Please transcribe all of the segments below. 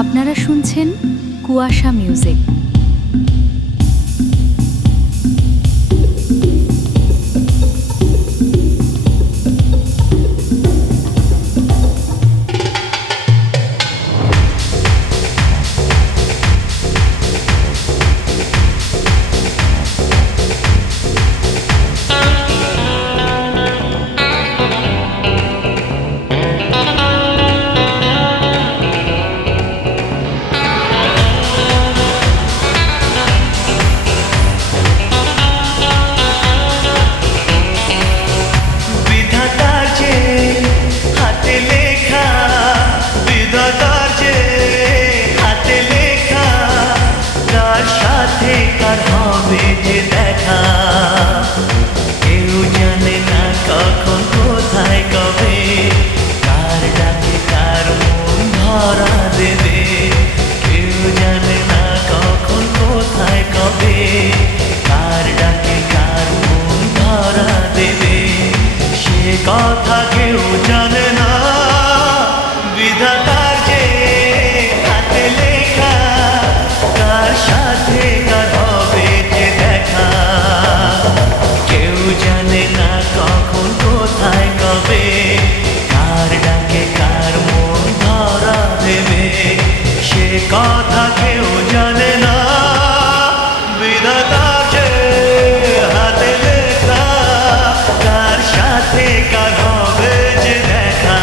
আপনারা শুনছেন কুয়াশা মিউজিক। কথা কেউ জানে না, বিধাতার যে হাতে লেখা, কার সাথে কার হবে যে দেখা। কেউ জানে না কখন কোথায় কবে, কার ডাকে কার মন ধরা দেবে, সে কথা কেউ জানে না। বিধাতার যে হাতে লেখা, কার সাথে কার হবে যে দেখা।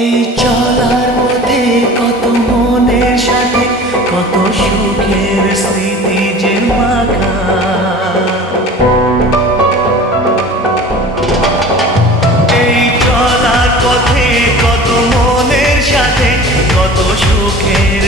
এই চলার পথে কত মনের সাথে কত সুখের স্মৃতি যে মাখা। এই চলার পথে কত মনের সাথে কত সুখের